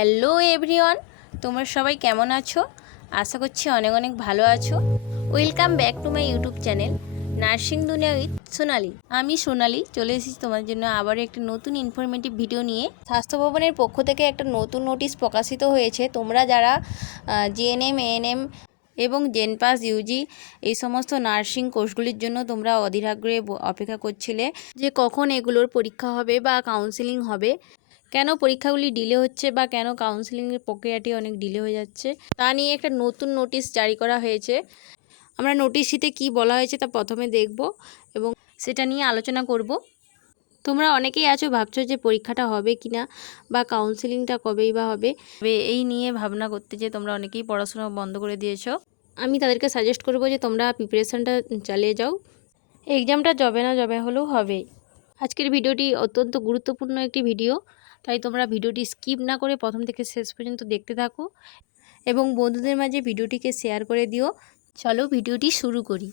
Hello everyone, তোমরা সবাই কেমন আছো? আশা করছি অনেক অনেক ভালো আছো। Welcome back to my YouTube channel nursing দুনিয়া উইথ সোনালি। আমি সোনালি চলে এসেছি তোমার জন্য আবারও একটি নতুন ইনফরমেটিভ ভিডিও নিয়ে। স্বাস্থ্য ভবনের পক্ষ থেকে একটা নতুন নোটিশ প্রকাশিত হয়েছে। তোমরা যারা জিএনএম, এএনএম এবং জেনপাস, ইউজি এই সমস্ত নার্সিং কোর্সগুলির জন্য তোমরা অধীর আগ্রহে অপেক্ষা করছিলে যে কখন এগুলোর পরীক্ষা হবে বা কাউন্সেলিং হবে, কেন পরীক্ষাগুলি ডিলে হচ্ছে বা কেন কাউন্সেলিংয়ের প্রক্রিয়াটি অনেক ডিলে হয়ে যাচ্ছে, তা নিয়ে একটা নতুন নোটিশ জারি করা হয়েছে। আমরা নোটিশটিতে কি বলা হয়েছে তা প্রথমে দেখব এবং সেটা নিয়ে আলোচনা করব। তোমরা অনেকেই আছো ভাবছো যে পরীক্ষাটা হবে কি না বা কাউন্সেলিংটা কবেই বা হবে, এই নিয়ে ভাবনা করতে যে তোমরা অনেকেই পড়াশোনা বন্ধ করে দিয়েছো। আমি তাদেরকে সাজেস্ট করব যে তোমরা প্রিপারেশানটা চালিয়ে যাও। এক্সামটা যবে না যবে হলেও হবে। আজকের ভিডিওটি অত্যন্ত গুরুত্বপূর্ণ একটি ভিডিও, তাই তোমরা ভিডিওটি স্কিপ না করে প্রথম থেকে শেষ পর্যন্ত দেখতে থাকো এবং বন্ধুদের মাঝে ভিডিওটিকে শেয়ার করে দিও। চলো ভিডিওটি শুরু করি।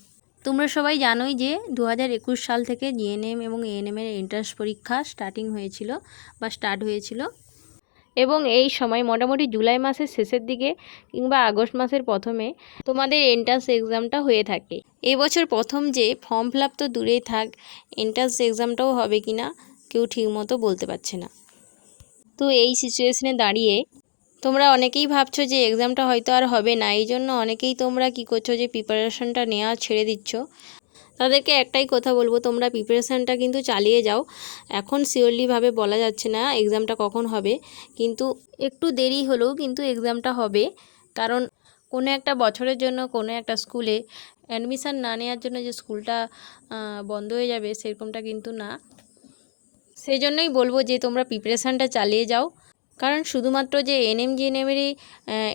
তোমরা সবাই জানোই যে 2021 সাল থেকে জিএনএম এবং এএনএমের এন্ট্রান্স পরীক্ষা স্টার্ট হয়েছিল এবং এই সময় মোটামুটি জুলাই মাসের শেষের দিকে কিংবা আগস্ট মাসের প্রথমে তোমাদের এন্ট্রান্স এক্সামটা হয়ে থাকে। এবছর প্রথম যে ফর্ম ফিল আপ তো দূরেই থাক, এন্ট্রান্স এক্সামটাও হবে কি না কেউ ঠিকমতো বলতে পারছে না। তো এই সিচুয়েশনে দাঁড়িয়ে তোমরা অনেকেই ভাবছো যে এক্সামটা হয়তো আর হবে না, এই জন্য অনেকেই তোমরা কি করছো যে প্রিপারেশনটা নেওয়া ছেড়ে দিচ্ছ। তাদেরকে একটাই কথা বলবো, তোমরা প্রিপারেশানটা কিন্তু চালিয়ে যাও। এখন শিওরলিভাবে বলা যাচ্ছে না এক্সামটা কখন হবে, কিন্তু একটু দেরি হলেও কিন্তু এক্সামটা হবে। কারণ কোনো একটা বছরের জন্য কোনো একটা স্কুলে অ্যাডমিশান না নেওয়ার জন্য যে স্কুলটা বন্ধ হয়ে যাবে সেরকমটা কিন্তু না। সেই জন্যই বলবো যে তোমরা প্রিপারেশানটা চালিয়ে যাও। কারণ শুধুমাত্র যে এনএম জিএনএমেরই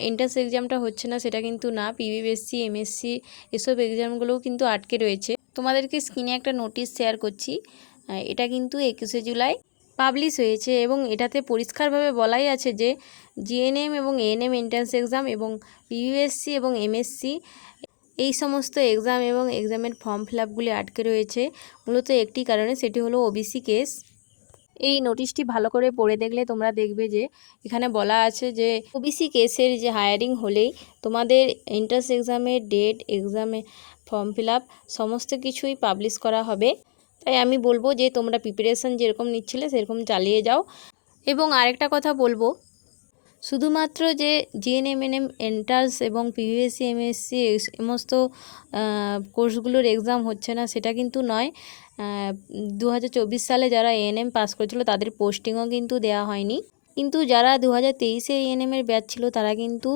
এন্ট্রান্স এক্সামটা হচ্ছে না সেটা কিন্তু না, পিবিএসসি, এমএসসি এসব এক্সামগুলোও কিন্তু আটকে রয়েছে। তোমাদেরকে স্ক্রিনে একটা নোটিশ শেয়ার করছি, এটা কিন্তু 21শে জুলাই পাবলিশ হয়েছে এবং এটাতে পরিষ্কারভাবে বলাই আছে যে জিএনএম এবং এএনএম এন্ট্রান্স এক্সাম এবং পিবিএসসি এবং এমএসসি এই সমস্ত এক্সাম এবং এক্সামের ফর্ম ফিল আপগুলি আটকে রয়েছে মূলত একটি কারণে, সেটি হলো ওবিসি কেস। এই নোটিশটি ভালো করে পড়ে দেখলে তোমরা দেখবে যে এখানে বলা আছে যে ওবিসি কেসের যে হায়ারিং হলেই তোমাদের এন্ট্রান্স এক্সামের ডেট, এক্সামে ফর্ম ফিল আপ সমস্ত কিছুই পাবলিশ করা হবে। তাই আমি বলবো যে তোমরা প্রিপারেশান যেরকম নিচ্ছিলে সেরকম চালিয়ে যাও। এবং আরেকটা কথা বলবো, শুধুমাত্র যে জিএনএমএনএম এন্ট্রান্স এবং পিভিএসসি, এমএসসি এই সমস্ত কোর্সগুলোর এক্সাম হচ্ছে না সেটা কিন্তু নয়। 2024 সালে যারা এএনএম পাস করেছিল তাদের পোস্টিংও কিন্তু দেওয়া হয়নি, কিন্তু যারা 2023-এ এএনএমের ব্যাচ ছিল তারা কিন্তু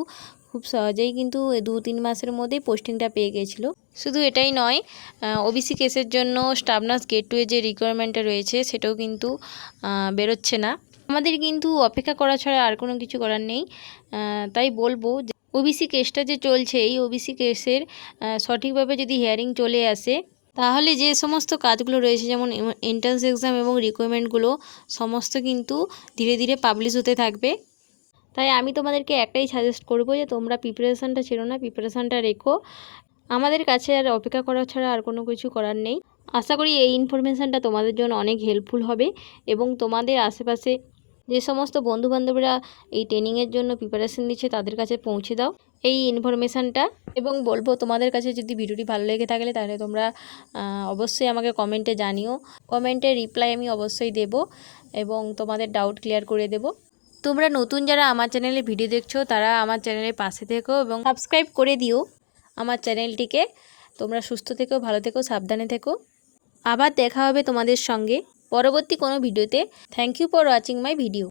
খুব সহজেই কিন্তু 2-3 মাসের মধ্যেই পোস্টিংটা পেয়ে গিয়েছিলো। শুধু এটাই নয়, ওবিসি কেসের জন্য স্টাফ নার্স গেট 2 যে রিকোয়ারমেন্টটা রয়েছে সেটাও কিন্তু বেরোচ্ছে না। আমাদের কিন্তু অপেক্ষা করা ছাড়া আর কোনো কিছু করার নেই। তাই বলবো যে ওবিসি কেসটা যে চলছে, এই ওবিসি কেসের সঠিকভাবে যদি হিয়ারিং চলে আসে তাহলে যে সমস্ত কাজগুলো রয়েছে যেমন এন্ট্রান্স এক্সাম এবং রিকোয়ারমেন্টগুলো সমস্ত কিন্তু ধীরে ধীরে পাবলিশ হতে থাকবে। তাই আমি তোমাদেরকে একটাই সাজেস্ট করব যে তোমরা প্রিপারেশানটা ছেড়ো না, প্রিপারেশানটা রেখো। আমাদের কাছে আর অপেক্ষা করা ছাড়া আর কোনো কিছু করার নেই। আশা করি এই ইনফরমেশানটা তোমাদের জন্য অনেক হেল্পফুল হবে এবং তোমাদের আশেপাশে যে সমস্ত বন্ধুবান্ধবরা এই ট্রেনিংয়ের জন্য প্রিপারেশান দিচ্ছে তাদের কাছে পৌঁছে দাও এই ইনফরমেশানটা। এবং বলবো তোমাদের কাছে যদি ভিডিওটি ভালো লেগে থাকলে তাহলে তোমরা অবশ্যই আমাকে কমেন্টে জানিও। কমেন্টের রিপ্লাই আমি অবশ্যই দেব এবং তোমাদের ডাউট ক্লিয়ার করে দেব। তোমরা নতুন যারা আমার চ্যানেলে ভিডিও দেখছো তারা আমার চ্যানেলের পাশে থেকো এবং সাবস্ক্রাইব করে দিও আমার চ্যানেলটিকে। তোমরা সুস্থ থেকো, ভালো থেকো, সাবধানে থেকো। আবার দেখা হবে তোমাদের সঙ্গে পরবর্তী কোনো ভিডিওতে। Thank you for watching my video.